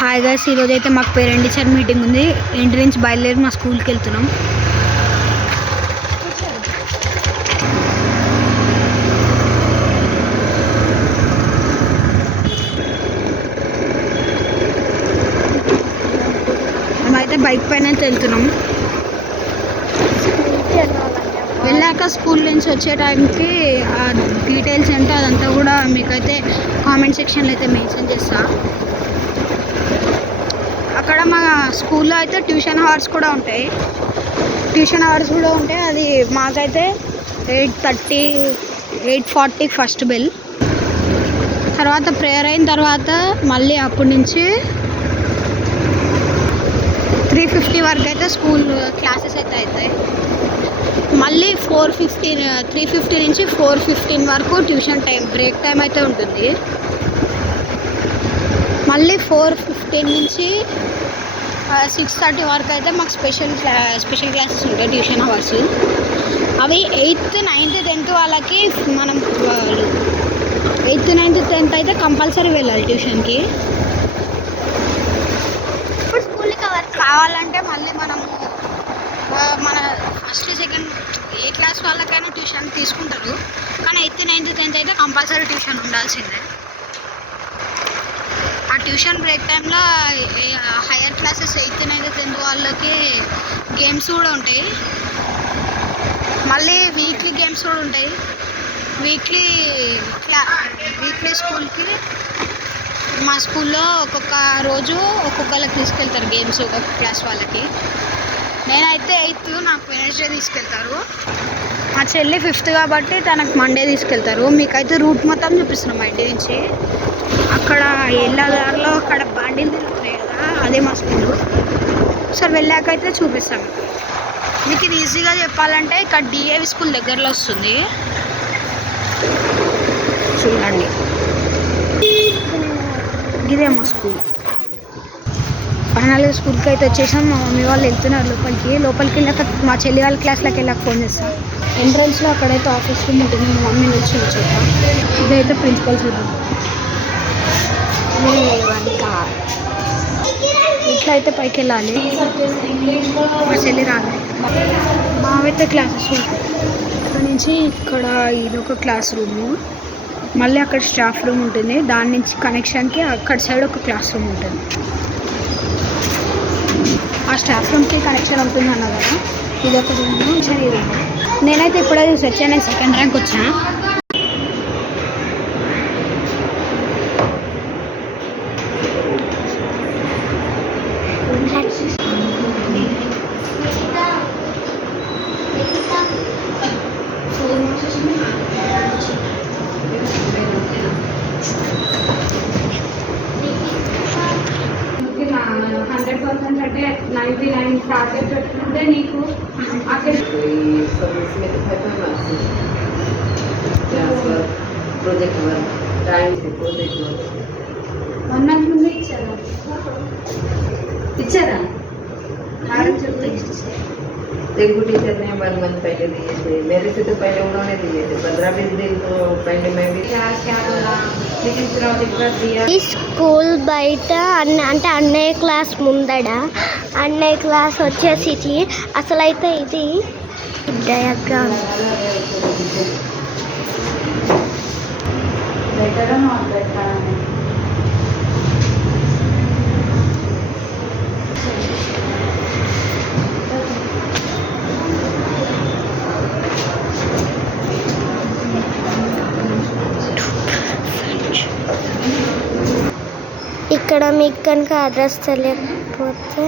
Hi guys, ఈరోజు అయితే మాకు పేరెంట్ టీచర్ మీటింగ్ ఉంది. ఇంటి నుంచి బయలుదేరి మా స్కూల్కి వెళ్తున్నాం. మేమైతే బైక్ పైన వెళ్తున్నాం. వెళ్ళాక స్కూల్ నుంచి వచ్చే టైంకి ఆ డీటెయిల్స్ ఏంటో అదంతా కూడా మీకైతే కామెంట్ సెక్షన్లో అయితే మెన్షన్ చేస్తా. అక్కడ మా స్కూల్లో అయితే ట్యూషన్ అవర్స్ కూడా ఉంటాయి. అది మాకైతే 8:30 8:40 ఫస్ట్ బెల్. తర్వాత ప్రేయర్ అయిన తర్వాత మళ్ళీ అప్పటి నుంచి 3:50 వరకు అయితే స్కూల్ క్లాసెస్ అయితే అవుతాయి. మళ్ళీ 3:50 నుంచి 4:15 వరకు ట్యూషన్ టైం, బ్రేక్ టైం అయితే ఉంటుంది. మళ్ళీ 4:15 నుంచి 6:30 వరకు అయితే మాకు స్పెషల్ క్లాసెస్ ఉంటాయి, ట్యూషన్ అవర్స్. అవి 8th 9th 10th వాళ్ళకి మనం 8th 9th 10th అయితే కంపల్సరీ వెళ్ళాలి ట్యూషన్కి. ఇప్పుడు స్కూల్కి కావాలంటే మళ్ళీ మనము మన ఫస్ట్ సెకండ్ ఏ క్లాస్ వాళ్ళకైనా ట్యూషన్ తీసుకుంటారు, కానీ 8th 9th 10th అయితే కంపల్సరీ ట్యూషన్ ఉండాల్సిందే. ఆ ట్యూషన్ బ్రేక్ టైంలో higher classes 8th 9th 10th వాళ్ళకి గేమ్స్ కూడా ఉంటాయి. మళ్ళీ వీక్లీ గేమ్స్ కూడా ఉంటాయి. వీక్లీ స్కూల్కి మా స్కూల్లో ఒక్కొక్క రోజు ఒక్కొక్కరికి తీసుకెళ్తారు గేమ్స్, ఒక్కొక్క క్లాస్ వాళ్ళకి. నేనైతే 8th, నాకు వెడ్నెస్డే తీసుకెళ్తారు. మా చెల్లి 5th కాబట్టి తనకు మండే తీసుకెళ్తారు. మీకైతే రూట్ మొత్తం చూపిస్తున్నాం మా ఇంటి నుంచి. అక్కడ ఎల్లాదారిలో అక్కడ బండిలు తిరుగుతున్నాయి కదా, అదే మా స్కూలు. ఒకసారి వెళ్ళాకైతే చూపిస్తాం మీకు. ఇది ఈజీగా చెప్పాలంటే ఇక్కడ డిఏవి స్కూల్ దగ్గరలో వస్తుంది, చూడండి. ఇదే మా స్కూల్. ఫైనల్గా స్కూల్కి అయితే వచ్చేసాం. మా మమ్మీ వాళ్ళు వెళ్తున్నారు లోపలికి వెళ్ళాక మా చెల్లి వాళ్ళ క్లాస్లోకి వెళ్ళాక ఫోన్ చేస్తాం. ఎంట్రన్స్లో అక్కడైతే ఆఫీస్ రూమ్ ఉంటుంది, మా మమ్మీ నుంచి వచ్చేద్దాం. ఇదైతే ప్రిన్సిపల్ చూద్దాం. ఇట్లా అయితే పైకి వెళ్ళాలి. మా చెల్లి రాదు. మావైతే క్లాసెస్ ఉంటాయి. ఇక్కడ నుంచి ఇక్కడ ఇదొక క్లాస్ రూము, మళ్ళీ అక్కడ స్టాఫ్ రూమ్ ఉంటుంది. దాని నుంచి కనెక్షన్కి అక్కడ సైడ్ ఒక క్లాస్ రూమ్ ఉంటుంది. ఆ స్టాఫ్ రూమ్కి కనెక్షన్ ఉంటుంది అన్న కదా, ఇదొక రూమ్. సరే, ఈ రూమ్ నేనైతే ఇప్పుడే చూసి వచ్చాను. నేను సెకండ్ ర్యాంక్ వచ్చా. అంటే 99 టార్గెట్ పెట్టుకుంటే నీకు అక్కడ project work, drawing project work 1 month ముందే ఇచ్చారా? तेलुगु टीचर ने 1 month पहले दिए थे. मेरे से तो पहले उन्होंने दिए थे 15-20 दिन तो पहले मैं भी क्या बोला, लेकिन प्रोजेक्ट वर्क दिया. ఈ స్కూల్ బయట అంటే అన్నయ్య క్లాస్ ముందడ, అన్నయ్య క్లాస్ వచ్చేసి అసలు అయితే ఇది డయాగ్రామ్. Better not better. ఇక్కడ మీకు కనుక అడ్రస్ తెలియకపోతే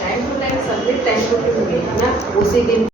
time to time subject time to time उसी दिन